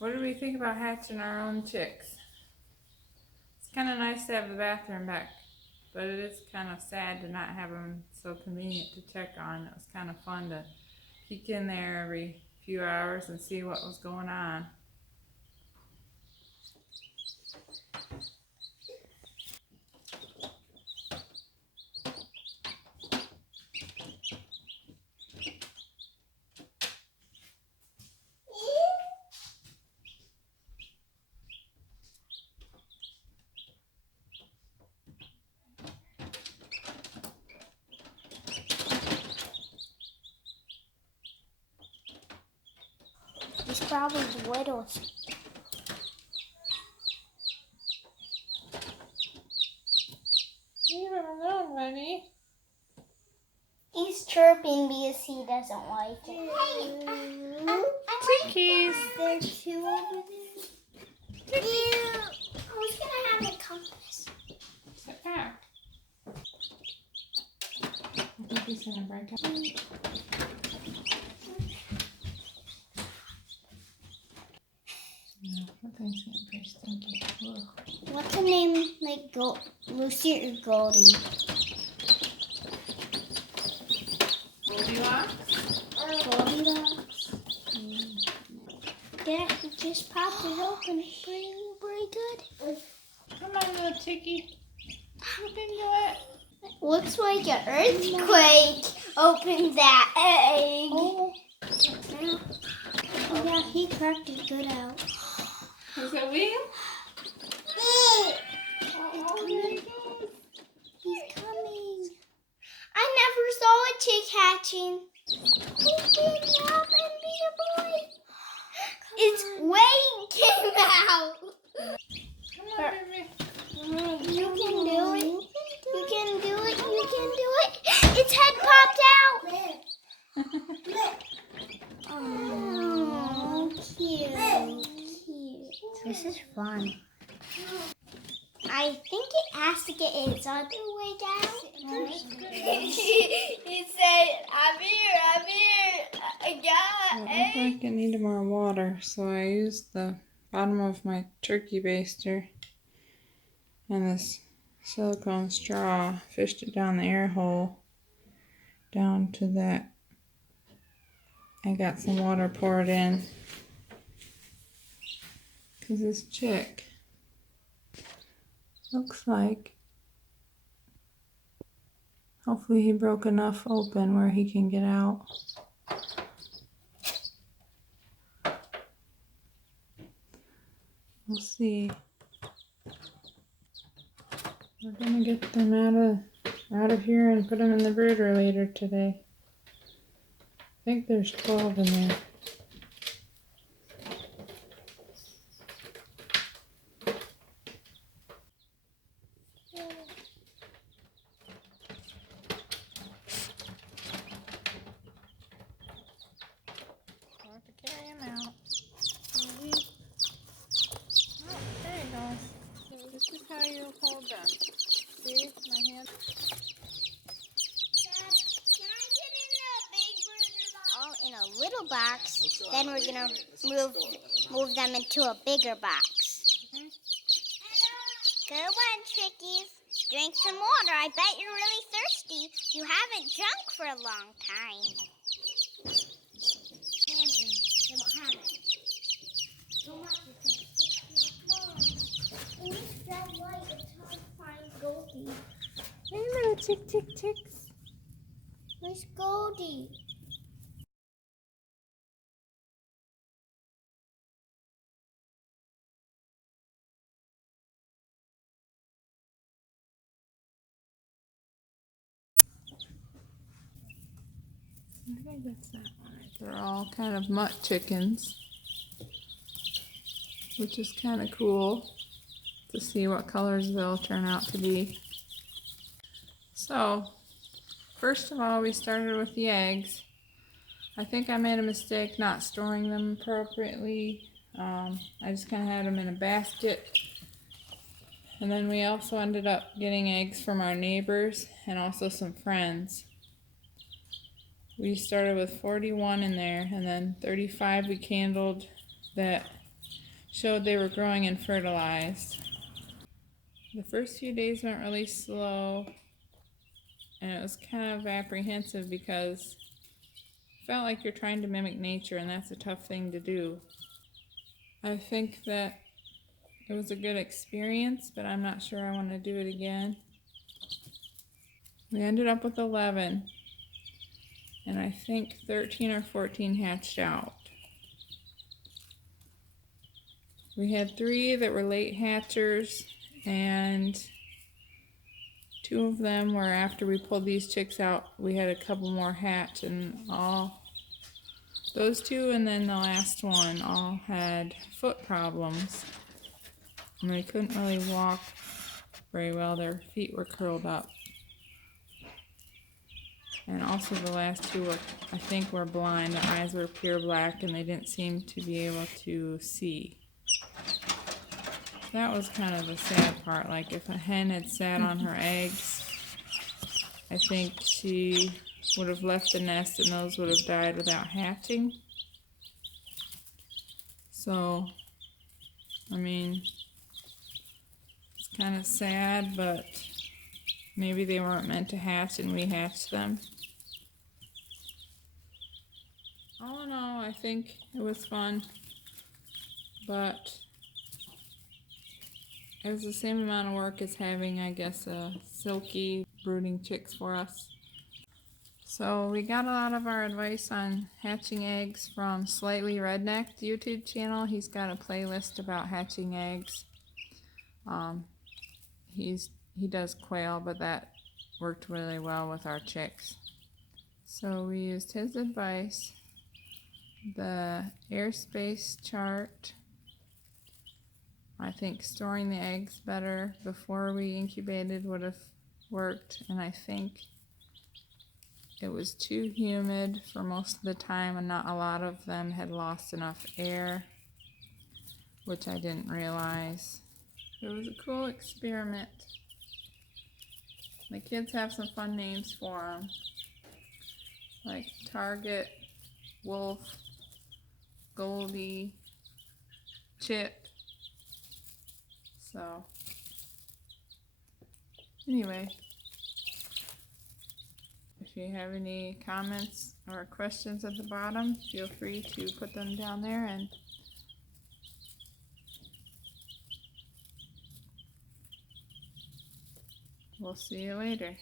What do we think about hatching our own chicks? It's kind of nice to have the bathroom back, but it is kind of sad to not have them so convenient to check on. It was kind of fun to peek in there every few hours and see what was going on. He's probably the littlest. You don't know, honey. He's chirping because he doesn't like it. Chickies. There's two over there. Ew. Who's gonna have a compass? Sit back. I think he's gonna break up. No, that thing's getting pretty stinky. Ugh. What's the name? Like Lucy or Goldie? Goldilocks? Goldilocks. Yeah, he just popped it open. Pretty good. Come on, little chickie. You can do it. Looks like an earthquake opened that egg. Oh. Yeah, he cracked it good out. Is it wheel? Oh, there he goes. He's coming. I never saw a chick hatching. Open up and be a boy. Its wing came out. Come on, baby. You can do it. You can do it. You can do it. Its head popped out. Oh, cute. Cute. This is fun. I think it has to get its other way down. He said, I'm here. I got It looked like it needed more water, so I used the bottom of my turkey baster and this silicone straw, fished it down the air hole down to that. I got some water poured in because this chick looks like hopefully he broke enough open where he can get out. We'll see. We're gonna get them out of here and put them in the brooder later today. I think there's 12 in there. I'll have to carry him out. Oh, there he goes. So this is how you hold them. See, my hand. all in a little box. Then we're gonna move them into a bigger box. Good one, Trickies. Drink some water. I bet you're really thirsty. You haven't drunk for a long time. They won't have it. So much in this red light, it's hard to find Goldie. Hey, little chicks. Where's Goldie? I think that's that one. They're all kind of mutt chickens, which is kind of cool to see what colors they'll turn out to be. So, first of all, we started with the eggs. I think I made a mistake not storing them appropriately. I just kind of had them in a basket. And then we also ended up getting eggs from our neighbors and also some friends. We started with 41 in there, and then 35 we candled that showed they were growing and fertilized. The first few days went really slow, and it was kind of apprehensive because it felt like you're trying to mimic nature, and that's a tough thing to do. I think that it was a good experience, but I'm not sure I want to do it again. We ended up with 11, and I think 13 or 14 hatched out. We had 3 that were late hatchers, and 2 of them were after we pulled these chicks out. We had a couple more hatch, and all those 2 and then the last one all had foot problems. And they couldn't really walk very well. Their feet were curled up. And also the last 2 were, I think, were blind. Their eyes were pure black and they didn't seem to be able to see. That was kind of the sad part. Like if a hen had sat on her eggs, I think she would have left the nest and those would have died without hatching. So, I mean, it's kind of sad, but maybe they weren't meant to hatch and we hatched them. All in all, I think it was fun, but it was the same amount of work as having, I guess, silky brooding chicks for us. So we got a lot of our advice on hatching eggs from Slightly Rednecked YouTube channel. He's got a playlist about hatching eggs. He does quail, but that worked really well with our chicks. So we used his advice. The airspace chart. I think storing the eggs better before we incubated would have worked, and I think it was too humid for most of the time and not a lot of them had lost enough air, which I didn't realize. It was a cool experiment. The kids have some fun names for them, like Target, Wolf, Goldie, Chip. So, anyway, if you have any comments or questions at the bottom, feel free to put them down there and we'll see you later.